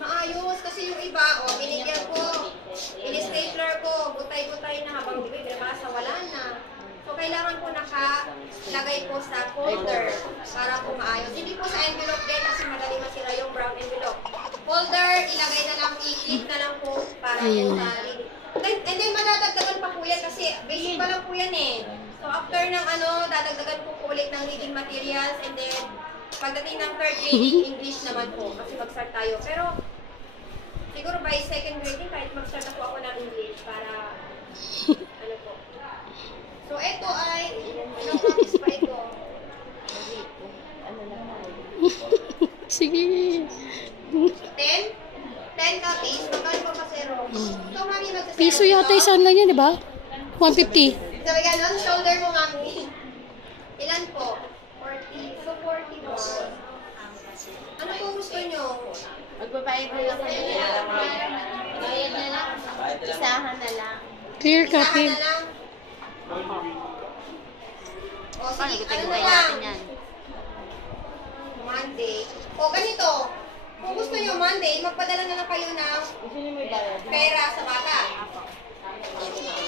maayos kasi yung iba, binigyan ko, in-stapler ko, butay-butay na habang binabasa, wala na. So, kailangan ko nakalagay po sa folder para po maayos. Hindi po sa envelope din kasi madali masira yung brown envelope. Folder, ilagay na lang, i-clip na lang po para po sa reading. And then, madadagdagan pa po yan kasi basic pa lang po yan eh. So, after ng dadagdagan po ulit ng reading materials and then, pagdating ng third grading, English naman po kasi mag-start tayo. Pero, siguro by second grading, kahit mag-start na po ako ng English para, po. So, ito ay, promise pa ito. Sige. 10 copies, magkano po pa zero? So, mami, magsasero. Piso yata isang lang yan, di ba? 150. Sabi ganon, shoulder mo, mami. Ilan po? 40. So, 40 po. Ano po gusto nyo? Magbabayad na lang kayo. Bayad na lang. Isahan na lang. Clear copy. Isahan na lang. O, sige, ano na lang? Monday. O, ganito. Kung gusto nyo Monday, magpadala na lang kayo ng pera sa bata.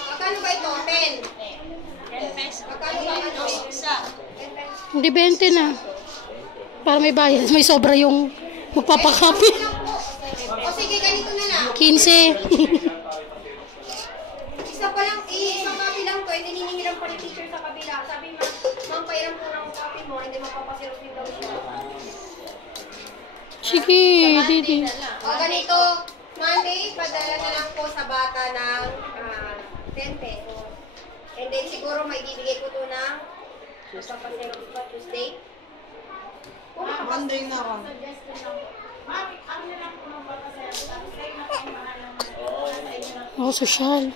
Magkano ba ito? 10? 10 pesos. Magkano ba ano? Isa. 10 pesos. Hindi 20 na. Para may bayad. May sobra yung magpapakapi. O sige, ganito na lang. 15. Isa pa lang, isang copy lang to. Hindi hinihiram pa ni teacher sa kabila. Sabi, ma'am, pairam po ng copy mo. Hindi mapapasirap yung daw siya. Sige, didi. O ganito, Monday, padala na lang po sa bata ng 10 pesos. And then siguro may bibigay ko to ng magpapasirap pa Tuesday. Monday na ako. Oh, social.